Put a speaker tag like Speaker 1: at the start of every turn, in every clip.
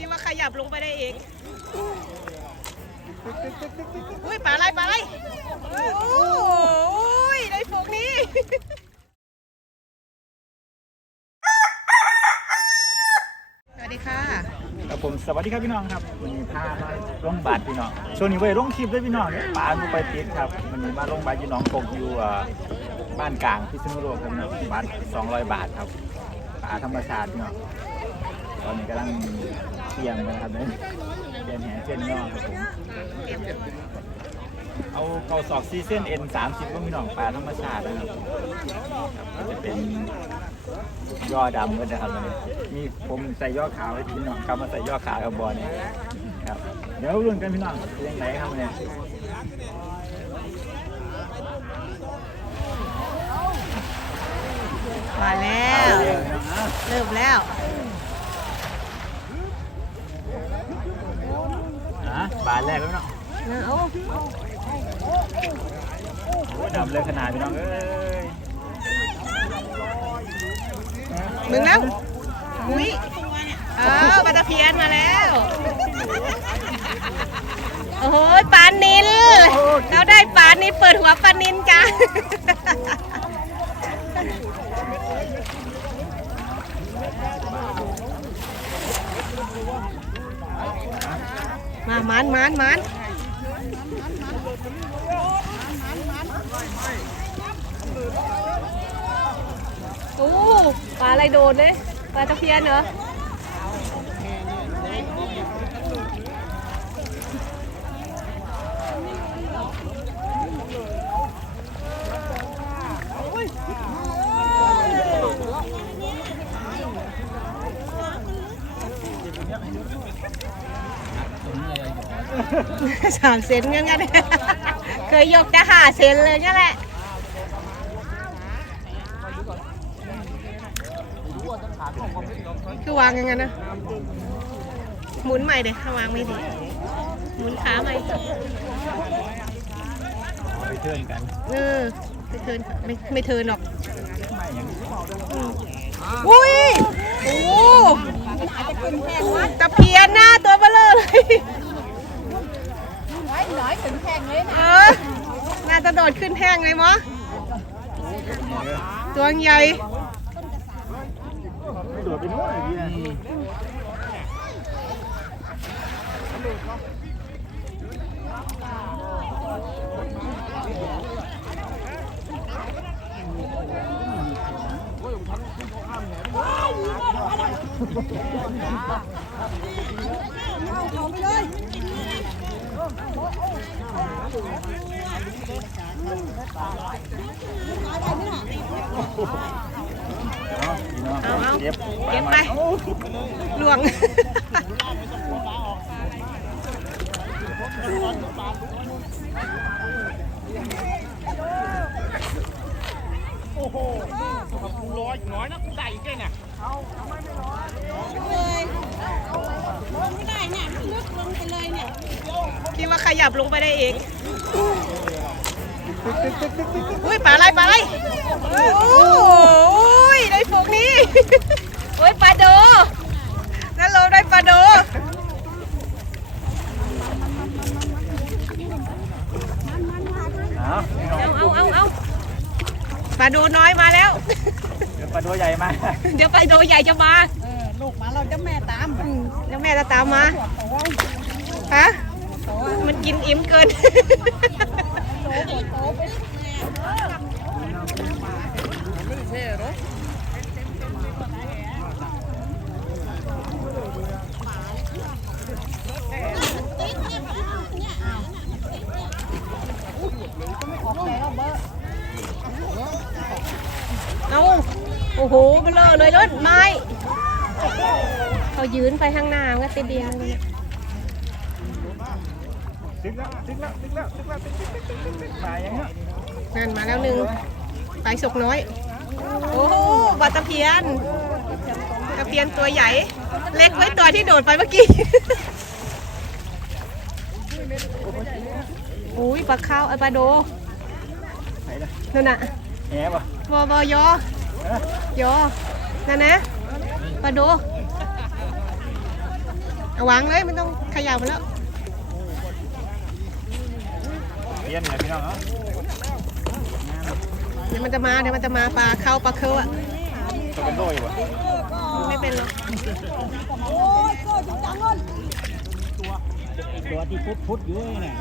Speaker 1: คิดว่าขยับลงไปได้เองอุ้ยปลาอะไรปลาอะไรโอ้ยได้พวกนี้สวัสดีค่ะ
Speaker 2: ครับผมสวัสดีครับพี่น้องครับวันนี้พามาลงบาทพี่น้องช่วงนี้ไปลงคลิปด้วยพี่น้องเนี่ยปลาลงไปติดครับวันนี้มาลงบาทพี่น้องตกอยู่อ่าบ้านกลางพิษณุโลกครับพี่น้องบาท200 บาทครับปลาธรรมชาติพี่น้องตอนนี้กำลัง เที่ยงกันครับเนี่ยเทียนแหเทียนย่อครับผมเอาเกาสอกซีเส้นเอ็นสามสิบก็พี่น้องปลาธรรมชาตินะครับครับก็จะเป็นย่อดำก็นะครับวันนี้มีผมใส่ย่อขาวให้พี่น้องกลับมาใส่ย่อขาวกับบอลเนี่ยครับเดี๋ยวรุ่นกันพี่น้องเป็นยังไงครับเนี่ย
Speaker 1: มาแล้ว เริ่มแล้ว
Speaker 2: อะ บาทแรกแล้วพี่น้อง
Speaker 1: เอา
Speaker 2: โอ้ยดำเลยขนาดพี่น้องเอ้ย
Speaker 1: มึงแล้วอุ้ยอ้าวปลาตะเพียนมาแล้ว โอ้โหปลานิลเราได้ปลานิลเปิดหัวปลานิลจ้า มามันมันมันโอ้ปลาอะไรโดนเลยปลาตะเพียนเหรอ สามเซนงั้นงั้นเคยยกจะหาเซนเลยนั่นแหละคือวางยังไงนะ หมุนใหม่เด็ถ้าวางไม่ดี หมุนขาใหม่
Speaker 2: ไปเทิร์นกัน
Speaker 1: เออไม่เทิร์นไม่ไม่เทิร์นหรอก
Speaker 2: ไม่อย่างนี้
Speaker 1: อุ้ย โอ้ตะเพียนหน้าตัวเบลอเลย
Speaker 3: น้อยถึงแพงเลยนะ
Speaker 1: เออน่าจะโดดขึ้นแท่งเลยมั้งตัวใหญ่
Speaker 2: ไม่โดดไปโน่นเลยพี่ เอาเอาเก็บไปลวง
Speaker 1: โอ้โหกูร้อย
Speaker 2: น้อย
Speaker 1: นะกูได้อีกแค่
Speaker 3: เนี่ย ลยลงไม่ได้เนี่ยลึกลงไปเลยเนี่ย
Speaker 1: คิดว่าขยับลงไปได้อีกอุ้ยปลาอะไรปลาอะไรโอ้ยได้ฝูงนี้โอ้ยปลาโดนั่นเราได้ปลาโด
Speaker 2: เอาพี่น้อง
Speaker 1: เอาเอาเอาเอา ปลาโดน้อยมาแล้ว
Speaker 2: เดี๋ยวปลาตัวใหญ่มา
Speaker 1: เดี๋ยวปลาโดใหญ่จะมา
Speaker 3: เออลูกมาเราจะแม่ตาม
Speaker 1: อืมแล้วแม่จะตามมา
Speaker 3: โอ้ย
Speaker 1: ฮะมันกินอิ่มเกิน
Speaker 3: โตไปโตไป
Speaker 1: เอ เอาโอ้โหมันเลอะเลยรถไม้เขายืนไปข้างหน้าก็ติดเดียวเลย
Speaker 2: ตึกแล้วตึกแล้วตึกแล้วตึกแล้วตึกตึกตึกตึกตึกมาอย่างเงี้ย
Speaker 1: นั่นมาแล้วหนึ่งปลายศกน้อย โอ้โหปลาตะเพียนตะเพียนตัวใหญ่ เล็กไว้ตัวที่โดดไปเมื่อกี้อุ้ยปลาข้าวไอปลาโด
Speaker 2: นั่
Speaker 1: นน่ะ
Speaker 2: แหนป่ะ
Speaker 1: วอบอยอ
Speaker 2: เอ้ย
Speaker 1: ยอนั่นนะปลาโดเอาวางเลยไม่ต้องเขย่ามันแล้ว
Speaker 2: เพี้ยนเนี่ยพี่น้องเนาะ
Speaker 1: เดี๋ยวมันจะมาเดี๋ยวมันจะมาปลาเข้าปลาเคิลอะ
Speaker 2: จะเป็นโรคอยู่วะ
Speaker 1: ไม่เป็นหรอก
Speaker 4: ตัวที่พุดพุดอยู่เนี่ย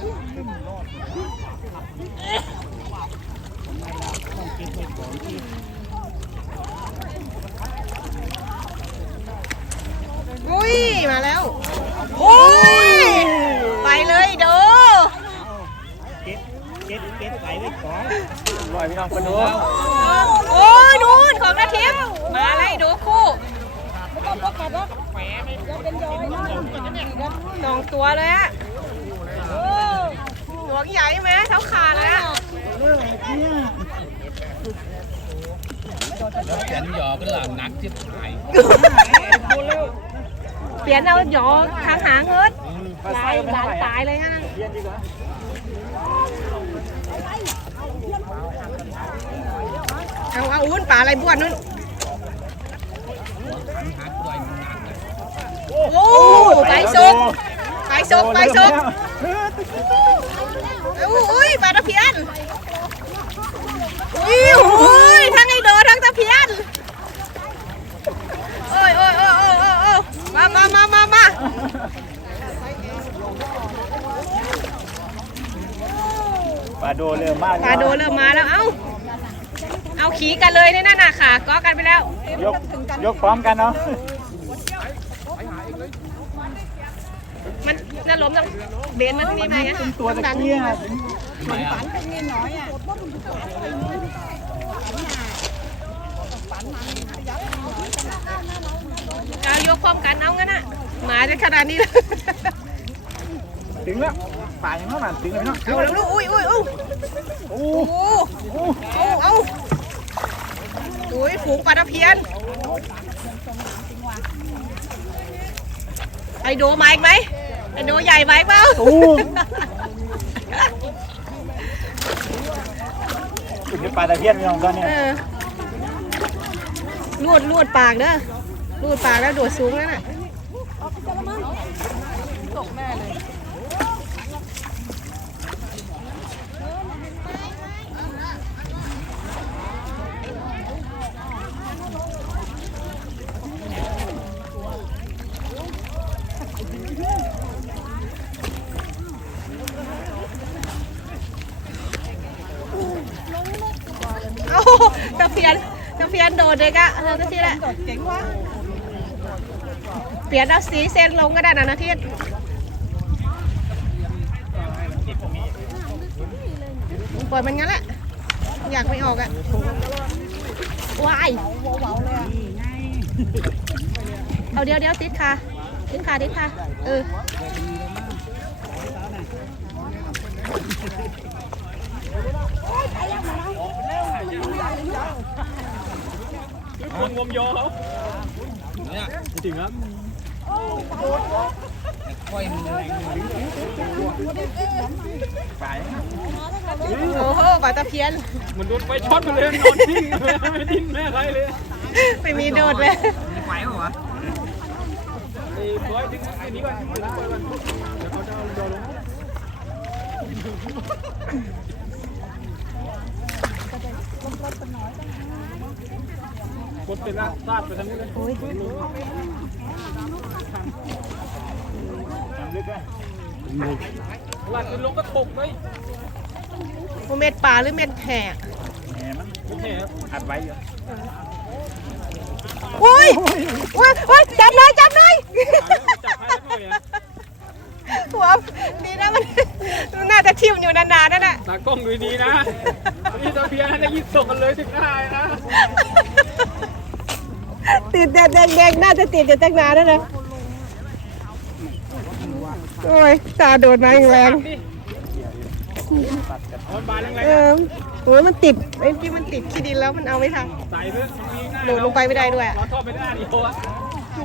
Speaker 1: อุ้ย มาแล้ว อุ้ย ไปเลย
Speaker 4: เด้อเก็บเก็บไปไว้ก่อน
Speaker 2: ลอยพี่น้องคนดู
Speaker 1: โอ้ยนู่นของนาทิพย์มาเลยดูคู่ไม่ต้องพกมาด้วยแฝงเป็นย้อยน้องตัวเลยอะ วงใหญ่ไหมเท้าขาดเลยอะ
Speaker 4: แขนหยอเป็นหลังนักที่ถ่าย
Speaker 1: เปลี่ยนเอาหยอทางหางเอิร์ด
Speaker 2: ปลาไส้
Speaker 1: ตาย
Speaker 2: ไม่
Speaker 1: หลาน
Speaker 2: เท่าไหร่
Speaker 1: ตายเลยฮะ
Speaker 2: เพี้ยนดีกว่า
Speaker 1: เอาเอาอุ้นป่าอะไรบ้วนนู่น
Speaker 4: หักด้วยมันหนักเลย
Speaker 1: โอ้ไปสุกไปสุกไปสุก อุ้ยปลาตะเพียนอุ้ยอุ้ยทั้งไอโดทั้งตะเพียนโอ้ยโอ้ยโอ้ยโอ้ยโอ้ยโอ้ยมามามามามา
Speaker 2: ปลาโดเริ่มมาก
Speaker 1: ปลาโดเริ่มมาแล้วเอ้าเอาขี่กันเลยนี่นั่นน่ะค่ะก็กันไปแล้ว
Speaker 2: ยกยกพร้อมกันเนาะ
Speaker 1: มัน จะล้มต้องเบนมาทางนี้ไหมอะ
Speaker 2: ตัวตะ
Speaker 1: ดัน
Speaker 2: เกียงอะ
Speaker 1: กาวยกพร้อมกันเอางั้นน่ะหมาจะขนาดนี้เลย
Speaker 2: ถึงแล้วปลายังไม่มาถึงเลยพี่น้อง
Speaker 1: เอาแล้วลูกอุ้ยอุ้ยอุ้ย
Speaker 2: โอ้
Speaker 1: โอ้โหเอาเอาอุ้ยฝูงปลาตะเพียนไอโดมาอีกไหมไอโดใหญ่ไหมเปล่า
Speaker 2: โอ้ถึงปลาตะเพียนพี่น้องตอนเนี้ย
Speaker 1: เออลวดลวดปากเด้อลวดปากแล้วโดดสูงนั่นน่ะเอ้าตะเพียน เพียนโดดเลยกะเออตะทีแหละเจ๋งวะเปลี่ยนเอาสีเส้นลงก็ได้นะนาทีปล่อยมันงั้นแหละ อยากไม่ออกอะวายเอาเดี๋ยวเดี๋ยวติดค่ะ ติดค่ะติดค่ะ เออ
Speaker 2: คนงมโยเขา
Speaker 4: เนี่ย
Speaker 2: ถึงครับ
Speaker 4: ค่อยมันแรง
Speaker 2: ปลา
Speaker 1: โอ้โหปลาตะเพียน
Speaker 2: มันโดนไฟช็อตมาเลยนอนทิ้งไม่ดิ้นแม่ใครเลย
Speaker 1: ไม่มีโดดเลย
Speaker 4: มีไฟเหรอวะ
Speaker 2: ไอ้บอยดึงไอ้นี้ก่อนดึงบอยก่อนเดี๋ยวเขาจะเอาโยนลง คนเป็นละซาดไปทั้งนู้นเลยทำลึกอะหลัดเป็นลงก็ตกเลย
Speaker 1: เม็ดปลาหรือเม็ดแหก
Speaker 2: แหมมันโอเคครับอัดไว้อยู่
Speaker 1: อุ้ยอุ้ยอุ้ยจับหน่อยจับหน่อย
Speaker 2: จับให้แล้วหน่อย อะ
Speaker 1: หัวดีนะมันมันน่าจะทิ่มอยู่นานๆนั่นแหละ
Speaker 2: ตากล้องดูดีนะนี่ตะเพียนได้ยินส่งกันเลยถึงได้นะ
Speaker 1: ติดแดงๆน่าจะติดอยู่ตั้งนานแล้วนะโอ้ยตาโดดมาอย่างแรง
Speaker 2: มันบานแรง
Speaker 1: เออโอ้ยมันติดไอ้ที่มันติดขี้ดินแล้วมันเอาไม่ทัน
Speaker 2: ๆใส่เพื่อมีหน้า
Speaker 1: โดดลงไปไม่ได้ด้วยอะ
Speaker 2: เราชอบไปหน้าดิโออะไอ้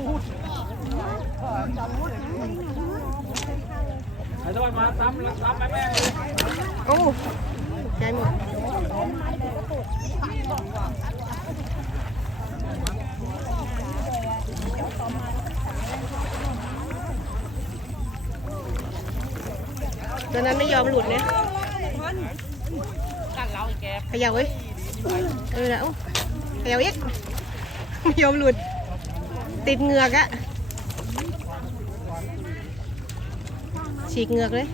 Speaker 2: ทอดมาซ้ำซ้ำแม่งเลย
Speaker 1: โอ้ใจหมดตัวนั้นไม่ยอมหลุดเนี่ยเขย่าเว้ยเออแล้วขย่าอีกไม่ยอมหลุด ติดเหงือกอะ ฉีกเงือกเลย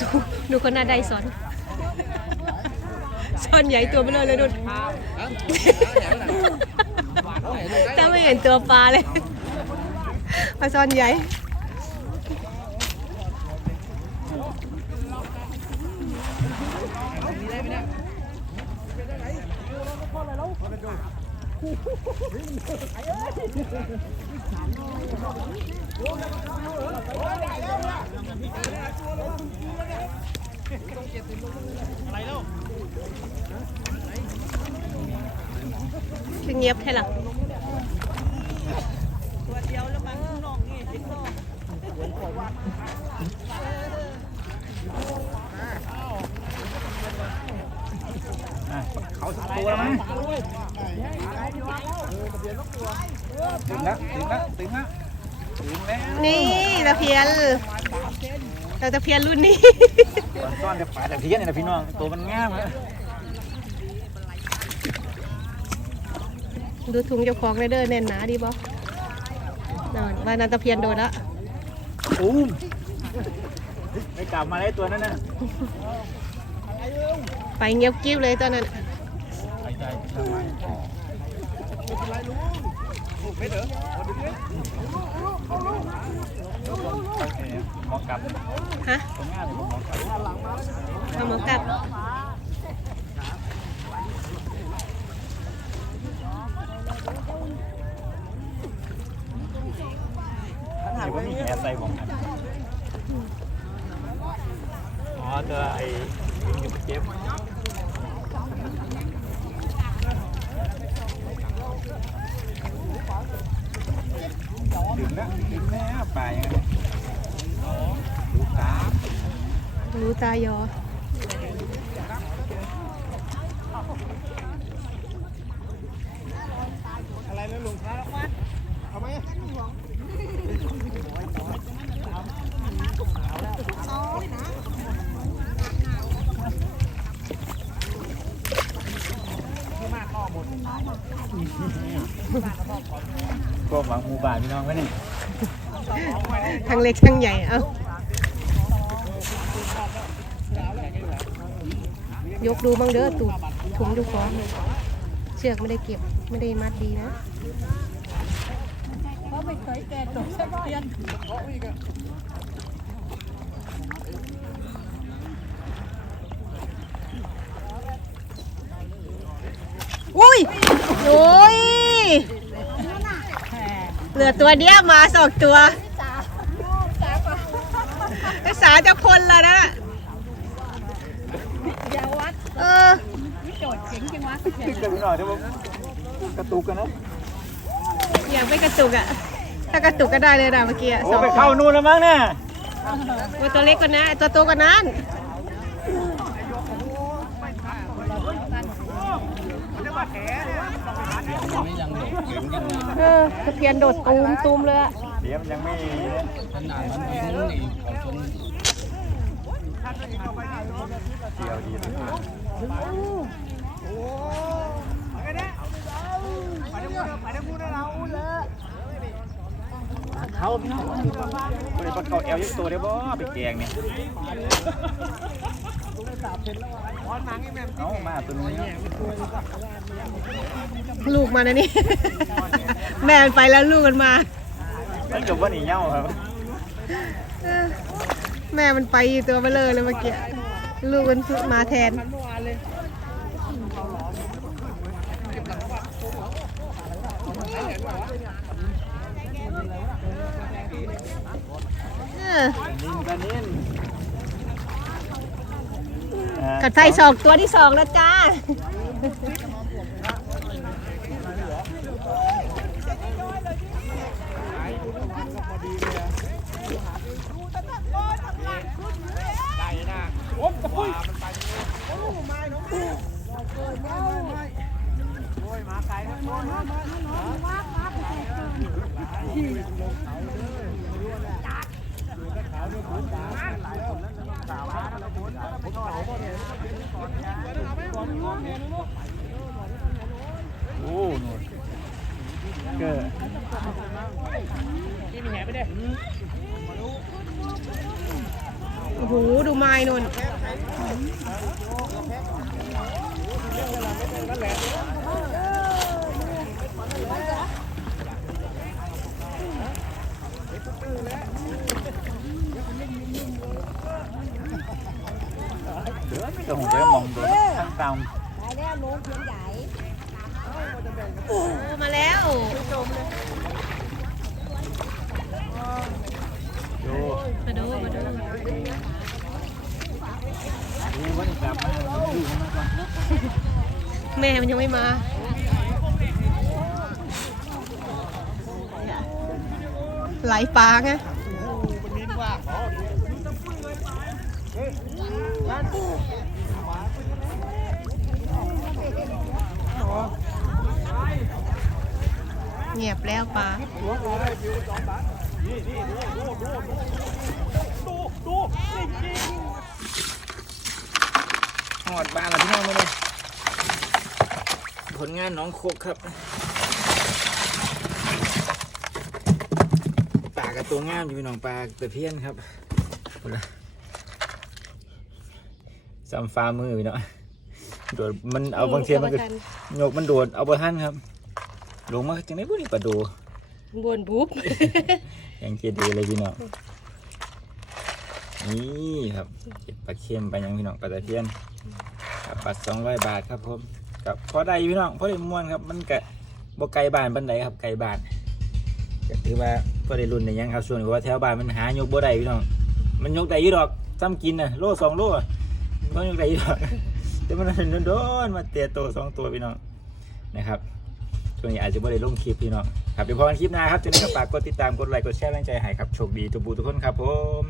Speaker 1: ดูดูคนหน้าใดสอน อนใหญ่ตัวเลอเลยดูแต่ไม่เห็นตัวปลาเลยปลาซอนใหญ่ คือเงียบแค่หรอ
Speaker 2: เขาสักตัวแล้วมั้งถึงแล้วถึงแล้วถึงแล้วถึงแล้ว
Speaker 1: นี่ตะเพียน เราตะเพียนรุ่นนี้
Speaker 2: ตอนซ่อนจะปลาแต่เพี้ยนเนี่ยนะพี่น้องตัวมันง่ามเลย
Speaker 1: ดูถุงเจ้าของเลยเด้อแน่นหนาดีบ่นอนว่านันตะเพียนโดนละ
Speaker 2: ตูมไม่กลับมาเลยตัวนั้นน่ะ
Speaker 1: ไปเงียบกิ๊บเลยตอนนั้น
Speaker 2: หายใจทำไม หมอกลับ
Speaker 1: ฮะ
Speaker 2: ตัวง่ามเลยหมอกลับ
Speaker 1: เอาหมอกลับ
Speaker 2: นี่ว่ามีแหใส่ของมันอ๋อเจอไอ้วิ่งอยู่เจ็บ ดึงแล้วดึงแล้วไปยังไงดูตา
Speaker 1: รู้ตายอ
Speaker 4: อะไรนะลุงครับเอาไหม
Speaker 2: ก็หวังห มู่บ้านพี่น้องไว้นี่
Speaker 1: ทั้งเล็กทั้งใหญ่เอายกดูบ้างเด้อตูดถุงดูฟองเชือกไม่ได้เก็บไม่ได้มัดดีนะ
Speaker 3: เพราะไม่เคยแก่ตกสักเพียน
Speaker 1: อุ้ยโอ้ย เหลือตัวเดียวมาสองตัวภาษาจะพลแล้วนะ
Speaker 3: อย่าวัด
Speaker 1: เออ
Speaker 3: โจทย์เจ๋งจังวะ
Speaker 2: ดึงกันพี่น้องเดี๋ยวผมกระตุกกันนะ
Speaker 1: อยากไม่กระตุกอะถ้ากระตุกก็ได้เลยนะเมื่อกี้อะ
Speaker 2: โอ้
Speaker 1: สอง
Speaker 2: ไปเข้านู่นแล้วมั้งเนี่ย
Speaker 1: ตัวตัวเล็กกว่านั้นตัวโตกว่านั้น เออตะเพียนโดดตูมตูมเลยอะ
Speaker 2: เดี๋ยวมันยังไม่เกี่ยวดีเลยเขาพี่น้องบริปเขาเอลยักตัวได้บ่ไปแกงเนี่ย เอามาตัวนี้
Speaker 1: ลูกมานะนี่ แม่มันไปแล้วลูกมันมา
Speaker 2: มันกับว่าหนีเง่าครับ
Speaker 1: เออแม่มันไปอยู่ตัวเบลอเลยเมื่อกี้ลูกมันมาแทน
Speaker 2: เเอ
Speaker 1: อ
Speaker 2: นินปลานิน
Speaker 1: กั ดไฟสองตัวที่สองแล้วจ้า
Speaker 2: โอ้โหเกิดีแหไปดิ
Speaker 1: โอ้โห ดูไม้นน
Speaker 2: เดี๋ยวจะหูจะมองดูตาม
Speaker 1: โอ้มาแล้ว
Speaker 2: ดู
Speaker 1: มาดูมาดู
Speaker 2: ดูว่าจะกลับมาดูมาก่อน
Speaker 1: แม่มันยังไม่มาไหลปลาไง เงียบแล้วปลา
Speaker 2: หอดบ้านเราพี่น้องมาเลยผลงานน้องโคกครับปลากับตัวงามอยู่พี่น้องปลาตะเพียนครับพุ่นละ ซ้ำฟ้ามือพี่น้องโดดมันเอาบางเทียมันก็โยกมันโดดเอาบะท่านครับ ลงมาจังได้บุนี่ปลาดู
Speaker 1: บวนบุ๊บ
Speaker 2: ยังเกดีเลยพี่น้องนี่ครับเก็บปลาเค็มไปยังพี่น้องปลาตะเพียนครับบัตรสองร้อยบาทครับผมกับพอได้อยู่พี่น้องพอได้ม่วนครับ มันกะบ่ไกลบ้านบันไดครับไกลบ้านก็ถือว่าพอได้รุ่นในยังครับส่วนเพราะว่าแถวบ้านมันหายกบ่ได้พี่น้องมันยกได้อยู่ดอกซ้ำกินน่ะโลสองโล องยังได้อยู่ดอแต่มันโดนมาเตะโตวสองตัวพี่น้องนะครับช่วงนี้อาจจะไม่ได้ลงคลิปพี่น้องครับเดี๋ยวพอกันคลิปหน้าครับจะได้กับฝากกดติดตามกดไลค์กดแชร์แรงใจให้ครับโชคดีทุกบูทุกคนครับผม